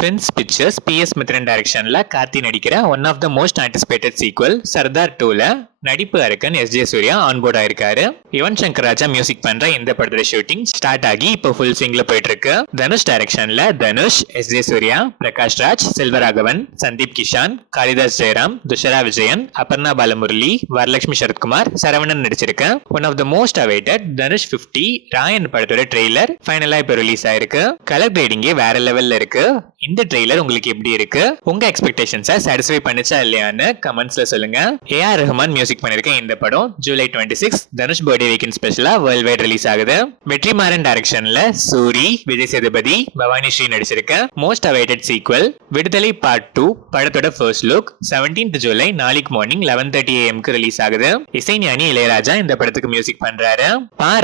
Prince pictures PS Mithran டைரக்ஷன்ல கார்த்தி நடிக்கிற one of the most anticipated sequel Sardar 2ல நடிப்பு அரக்கன் SJ சூர்யா ஆன்போர்ட் ஆயிருக்காரு. யுவன் சங்கர் ராஜா மியூசிக் பண்ற இந்த படத்தோட ஷூட்டிங் ஸ்டார்ட் ஆகி இப்போ ஃபுல் ஸ்விங்ல போயிட்டு இருக்கு. தனுஷ் டைரக்ஷன்ல தனுஷ், SJ சூர்யா, பிரகாஷ் ராஜ், செல்வராகவன், சந்தீப் கிஷான், காளிதாஸ் ஜெயராம், துஷரா விஜயன், அபர்ணா பாலமுரளி, வரலட்சுமி சரத்குமார், சரவணன் நடிச்சிருக்க one of the most awaited Dhanush 50 Raayan படத்தோட ட்ரெய்லர் ஃபைனலா இப்போ ரிலீஸ் ஆயிருக்கு. கலர் கிரேடிங்கே வேற லெவல்ல இருக்கு. இந்த ட்ரெய்லர் உங்களுக்கு எப்படி இருக்கு? உங்க எக்ஸ்பெக்டேஷன்ஸை சாட்டிஸ்ஃபை பண்ணுச்சா இல்லையான்னு கமெண்ட்ஸ்ல சொல்லுங்க. AR ரஹ்மான் மியூசிக் பண்ணிருக்க இந்த படம் ஜூலை 26 தனுஷ் பர்த்டே வீக்கெண்ட் ஸ்பெஷலா வேர்ல்ட் வைட் ரிலீஸ் ஆகுது. வெற்றிமாறன் டைரக்ஷன்ல சூரி, விஜய் சேதுபதி, பவானி ஸ்ரீ நடிச்சிருக்க most awaited sequel Viduthalai part 2 படத்தோட ஃபர்ஸ்ட் லுக் 17th ஜூலை நாளைக்கு மார்னிங் 11:30 AM ரிலீஸ் ஆகுது. இசைஞானி இளையராஜா இந்த படத்துக்கு மியூசிக் பண்றாரு.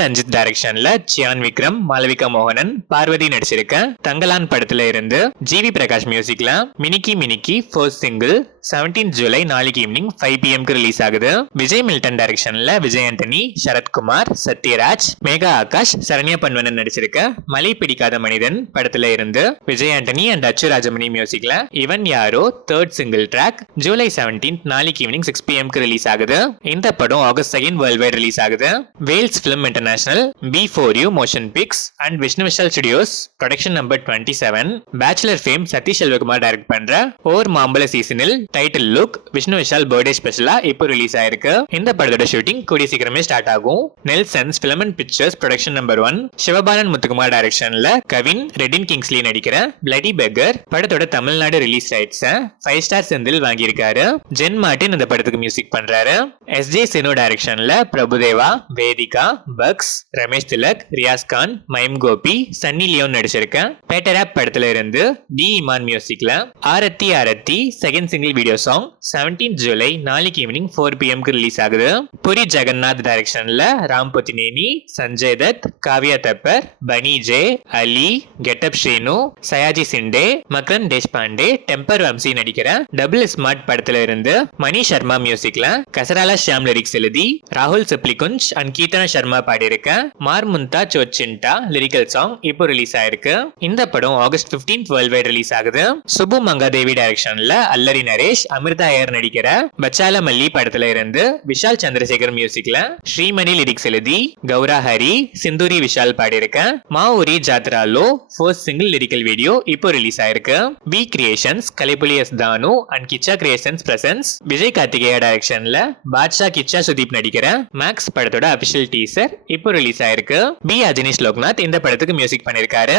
ரஞ்சித் டைரக்ஷன்ல சியான் விக்ரம், மாளவிகா மோகனன், பார்வதி நடிச்சிருக்க தங்கலான் படத்துல இருந்து ஜிவி பிரகாஷ் மியூசிக்ல மினிக்கி மினிக்கி ஃபர்ஸ்ட் சிங்கிள் 17th ஜூலை நாளைக்கு ஈவினிங் 5 PM ரிலீஸ் ஆகுது. விஜய் மில்டன் டைரக்ஷன்ல விஜய் ஆண்டனி, சரத்குமார், சத்யராஜ், மேகா ஆகாஷ், சரண்யா பன்வனன் நடிச்சிருக்க மலை பிடிக்காத மனிதன் படத்துல இருந்து விஜய் ஆண்டனி அண்ட் அச்சு ராஜமணி மியூசிக்ல இவன் யாரோ third single track July 17th நாளைக்கு ஈவினிங் 6 PM ரிலீஸ் ஆகுது. இந்த படம் ஆகஸ்ட் 2 வேர்ல்ட் வைட் ரிலீஸ் ஆகுது. Vels film international, B4U motion pix and Vishnu Vishal studios production number 27 bachelor fame Sathish Selvakumar direct பண்ற ஓர் மாம்பழ சீசனில் title look Vishnu Vishal birthday ஸ்பெஷலா இப்போ ரிலீஸ் ஆயிருக்கு. இந்த படத்தோட ஷூட்டிங் கூடிய சீக்கிரமே ஸ்டார்ட் ஆகும். Nelson's filament pictures production number 1 Sivabalan Muthukumar டைரக்ஷன்ல கவின் ரெடின் கிங்ஸ்லி நடிக்கிற பிளடி பெக்கர் படத்தோட Tamil Nadu release rights 5 star Senthil வாங்கியிருக்காரு. ஜென் மார்டின் இந்த படத்துக்கு மியூசிக் பண்றாரு. SJ சினு டைரக்ஷன்ல பிரபுதேவா, வேதிகா, பக்ஸ், ரமேஷ் திலக், ரியாஸ் கான், மைம் கோபி, சன்னி லியோன் நடிச்சிருக்க பேட்டராப் படத்துல இருந்து டி இமான் மியூசிக்ல Aarathi Aarathi second single video song 17th July நாளைக்கு ஈவினிங் 4 PM ரிலீஸ் ஆகுது. புரி ஜெகநாத் டைரக்ஷன்ல ராம் பொத்தினேனி, சஞ்சய் தத், காவ்யா தப்பர், பனி ஜே, அலி, getup Srinu, Sayaji Shinde, Macron Deshpande, temper Vamsi நடிக்கிற டபுள் ஸ்மார்ட் படத்துல இருந்து மணி சர்மா மியூசிக்ல கசராலா ஷியாம் லிரிக்ஸ் எழுதி ராகுல் சிப்ளிகுஞ்ச் அண்ட் கீர்த்தனா சர்மா பாடியிருக்க மார்முந்தா சோச்சின்டா லிரிக்கல் சாங் இப்போ ரிலீஸ் ஆயிருக்கு. இந்த படம் August 15th world wide release ஆகுது. சுபு மங்காதேவி டைரக்ஷன்ல அல்லரி நரேஷ், அமிர்தா ஐயர் நடிக்கிற பச்சால மல்லி படத்துல இருந்து விஷால் சந்திரசேகர் மியூசிக்ல ஸ்ரீமணி லிரிக்ஸ் எழுதி கௌரா ஹரி, சிந்தூரி விஷால் பாடியிருக்க மாவூரி ஜாத்ராலோ ஃபர்ஸ்ட் சிங்கிள் லிரிக்கல் வீடியோ இப்போ ரிலீஸ் ஆயிருக்கு. P creations, Kalaippuli S Thanu and Kichcha creations presents Vijay Karthikeya டைரக்ஷன்ல பாட்ஷா கிச்சா சுதீப் நடிக்கிற மேக்ஸ் படத்தோட அபிஷியல் டீசர் இப்போ ரிலீஸ் ஆயிருக்கு. பி அஜினிஷ் லோக்நாத் இந்த படத்துக்கு மியூசிக் பண்ணிருக்காரு.